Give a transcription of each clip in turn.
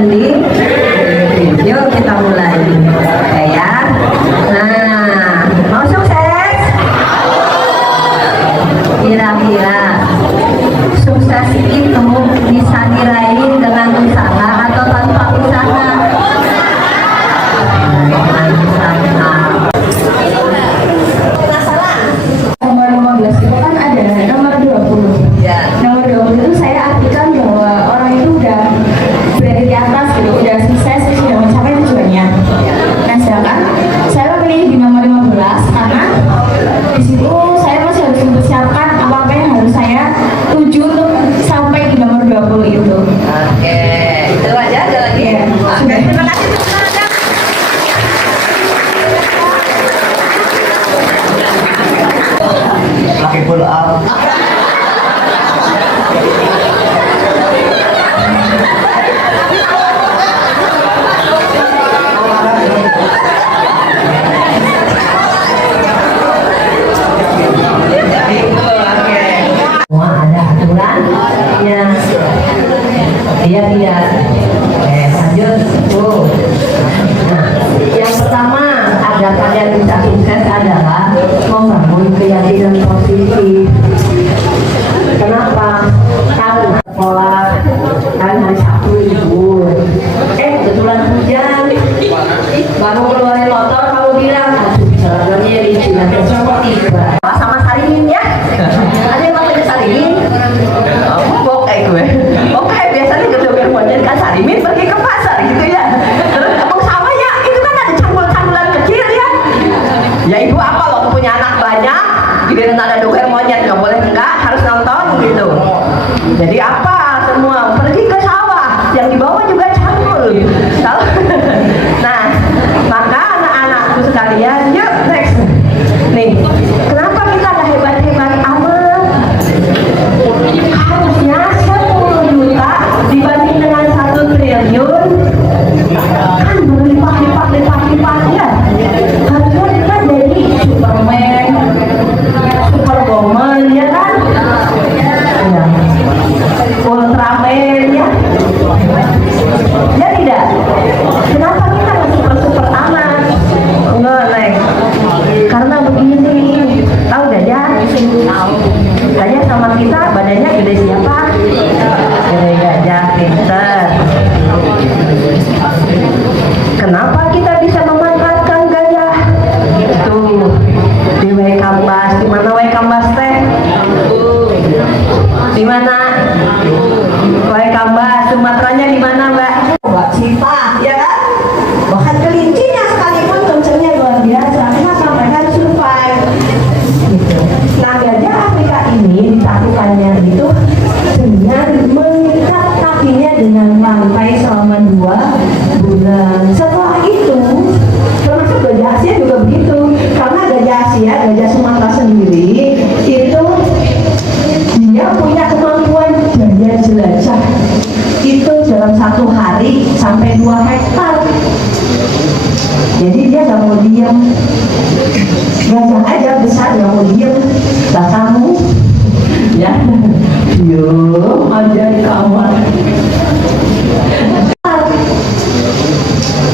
trending. Yuk kita mulai. Oke ya. Nah, mau sukses? Kira-kira sukses itu bisa diraih dengan usaha atau tanpa usaha? Nomor 15 itu kan ada nomor 20. Ya. Nomor 20 itu saya artikan bahwa orang itu udah berada di atas gitu, udah sukses, sudah mencapai tujuannya. Nah, sedangkan saya memilih di nomor 15 karena di situ saya masih harus mempersiapkan apa-apa yang harus saya tuju untuk sampai di nomor 20 itu. Oke, itu aja, ada lagi. Ya, Oke, sudah. terima kasih. Pakai pull up. Semua ada aturannya. Iya tidak. Oke, lanjut. Nah, yang pertama agar kalian bisa sukses adalah membangun keyakinan positif. Kenapa? Karena sekolah kan hari Sabtu libur. Kebetulan hujan. Baru keluarin motor kamu bilang, aduh jalanannya licin nanti semua tiba. Sama Sarimin ya. Ada yang pakai Sarimin? Oke gue. Oke, biasanya gedung monyet kan Sarimin pergi ke pasar gitu ya. Terus emang sama ya, itu kan ada cangkul-cangkulan kecil ya. Ya ibu apa loh punya anak banyak, giliran ada doger monyet nggak boleh enggak, harus nonton gitu. Jadi apa semua pergi ke sawah, yang di bawah juga cangkul. Nah, maka anak-anakku sekalian, yuk next. Nih, kenapa kita ada hebat-hebat amat? Harusnya 10 juta dibanding dengan 1 triliun kan berlipat-lipat ya. Harusnya kita jadi Superman, Superwoman ya kan? Ya. Ultraman ya. Ya tidak. Kenapa kita nggak super amat? Enggak, next. Karena begini, tahu gajah? Tahu. Gajah sama kita badannya gede siapa? Gede gajah, pinter. Kenapa kita bisa memanfaatkan gajah? Tuh, di Waikambas. Di mana Waikambas teh? Di mana? Waikambas. Sumateranya di mana, Mbak? Mbak Sita, ya kan? Bahkan kelincinya sekalipun kencengnya luar biasa. Kenapa mereka harus survive? Gitu. Nah, gajah Afrika ini ditaklukkannya itu dengan mengikat kakinya dengan rantai selama 2 bulan. Setelah itu, termasuk gajah Asia juga begitu. Karena gajah Asia, gajah Sumatera sendiri itu dia punya kemampuan daya jelajah itu dalam 1 hari sampai 2 hektar. Jadi dia nggak mau diam. Gajah aja besar nggak mau diam. Lah kamu, ya, yuk aja di kamar.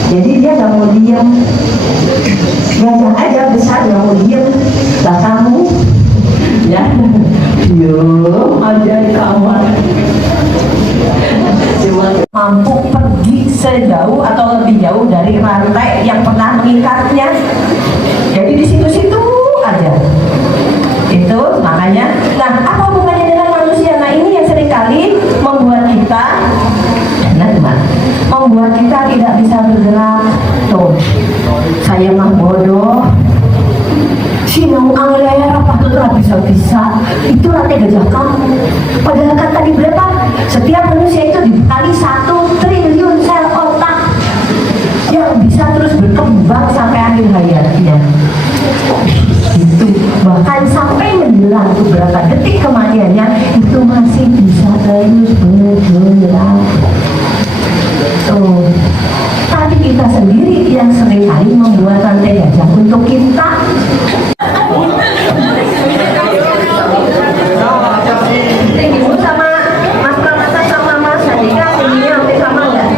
Jadi dia nggak mau diam. Gajah aja besar nggak mau diam. Lah kamu, ya, yuk aja di kamar. Mampu pergi sejauh atau lebih jauh dari rantai yang pernah mengikatnya. Jadi di situ-situ aja. Itu makanya. Nah, apa hubungannya dengan manusia? Nah, ini yang seringkali membuat kita, membuat kita tidak bisa bergerak. Tuh, saya mah bodoh. Sinong angler apa tuh bisa-bisa itu rantai gajah kamu. Padahal kan tadi berapa? Setiap manusia itu dibekali 1 triliun sel otak yang bisa terus berkembang sampai akhir hayatnya. Itu bahkan sampai menjelang beberapa detik kematiannya itu masih bisa terus bergerak. Tuh, tapi kita sendiri yang seringkali membuat rantai gajah untuk kita. Ibu sama Mas Pramata sama Mas Andika tingginya hampir sama nggak?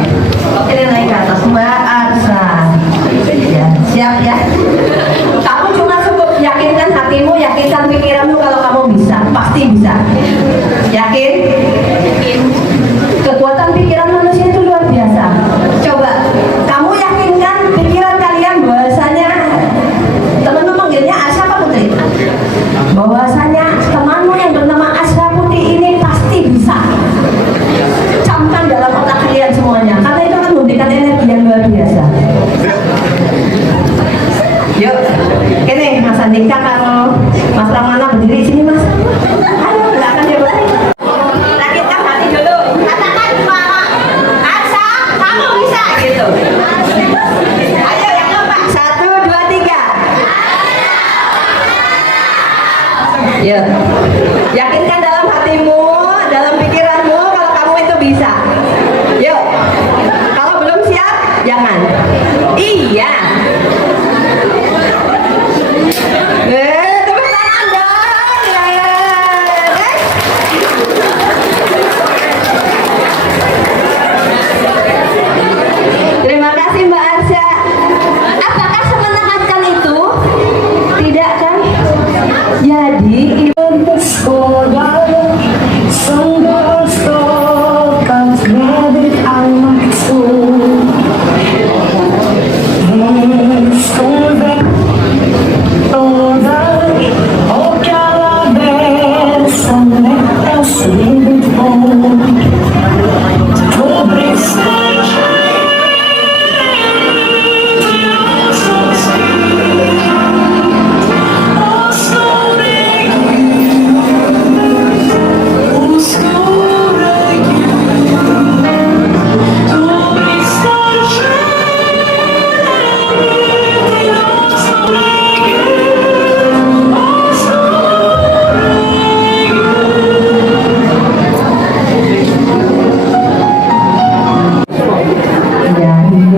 semuanya, karena itu akan memberikan energi yang luar biasa. Yuk, oke Mas Andika, kalau Mas Ramana berdiri sini Mas. Ayo, silakan ya Mas. Rakitkan hati dulu, katakan suara. Asa, kamu bisa gitu. Ayo yang lompat, 1, 2, 3. Yuk, yakinkan dalam hatimu, dalam pikiranmu kalau kamu itu bisa. Yuk, kalau belum siap, jangan. Iya. Tepuk tangan dong. Terima kasih Mbak Arsya. Apakah semenyenangkan itu? Tidak kan? Jadi itu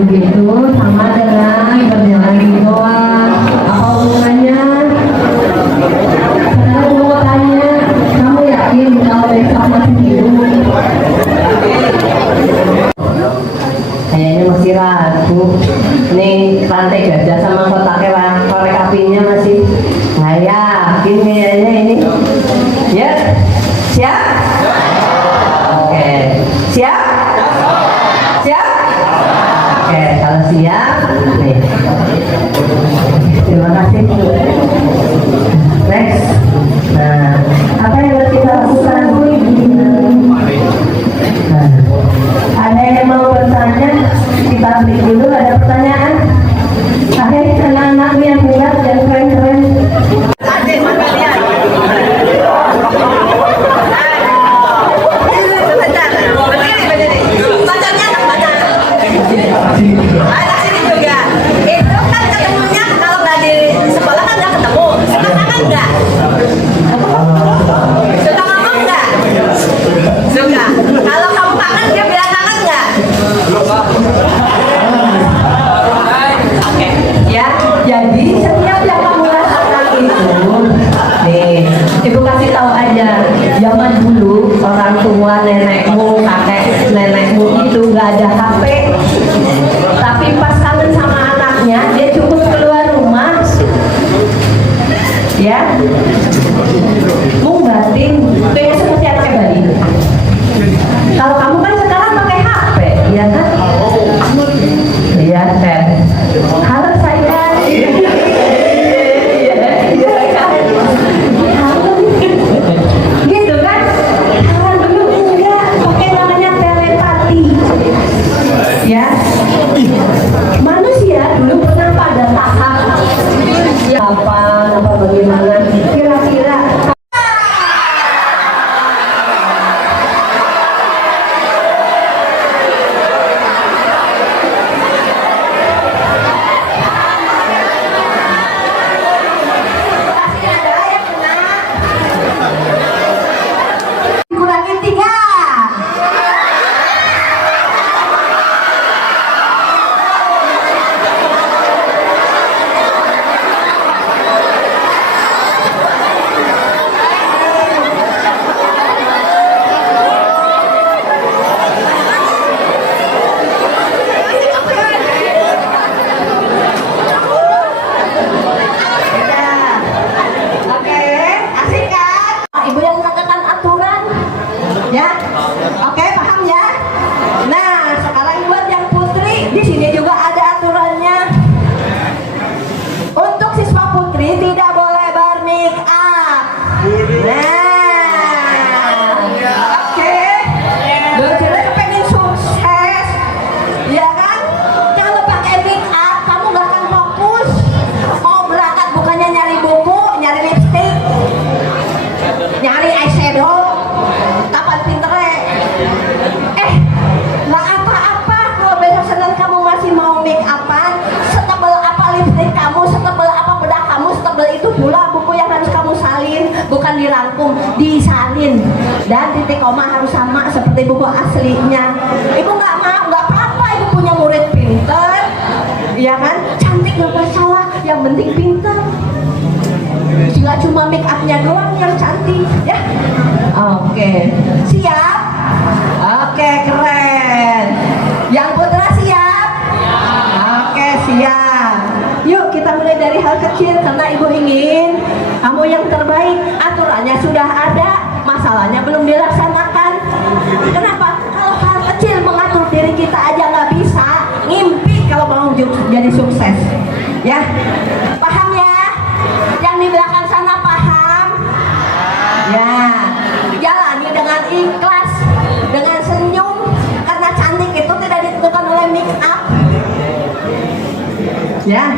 begitu sama dengan berjalan di doa. Apa hubungannya? Sekarang mau tanya, kamu yakin kalau besok masih hidup? Kayaknya masih ragu. Nih rantai gajah sama kotaknya korek apinya masih. Nah yakin kayaknya ini. Ya, siap? Oke, siap? Siap? Oke, kalau siap, nih. Terima kasih. Next. Nah, apa yang harus kita lakukan? Nah, ada yang mau bertanya? Kita ambil dulu, ada pertanyaan? Hai, anak-anak yang hebat dan keren-keren. Anak sini juga. Itu kan ketemunya kalau nggak di sekolah kan nggak ketemu. Suka makan nggak? Suka ngomong nggak? Suka. Kalau kamu makan dia bilang makan nggak? Oke. Ya. Jadi setiap yang kamu rasakan itu, nih, ibu kasih tahu aja. Zaman dulu orang tua nenekmu, kakek nenekmu itu nggak ada HP. Tapi pas kangen sama anaknya, dia cukup keluar rumah, ya, batin, pengen seperti apa Bali? Kalau kamu kan sekarang pakai HP, ya kan? Iya kan? Halo sayang. Gitu kan? Kalau dulu enggak, pakai namanya telepati. Ya. Manusia dulu pernah pada tahap apa bagaimana kira-kira kurangin 3. bukan dirangkum, disalin. Dan titik koma harus sama seperti buku aslinya. Ibu nggak mau, nggak apa-apa ibu punya murid pinter, ya kan? Cantik nggak masalah, yang penting pinter. Nggak cuma make upnya doang yang cantik, ya. Oke, siap? Oke, keren. Yang putra siap? Oke, siap. Yuk kita mulai dari hal kecil karena ibu ingin kamu yang terbaik. Aturannya sudah ada, masalahnya belum dilaksanakan. Kenapa? Kalau hal kecil mengatur diri kita aja nggak bisa, ngimpi kalau mau jadi sukses. Ya, paham ya? Yang di belakang sana paham? Ya, jalani dengan ikhlas, dengan senyum, karena cantik itu tidak ditentukan oleh make up. Ya,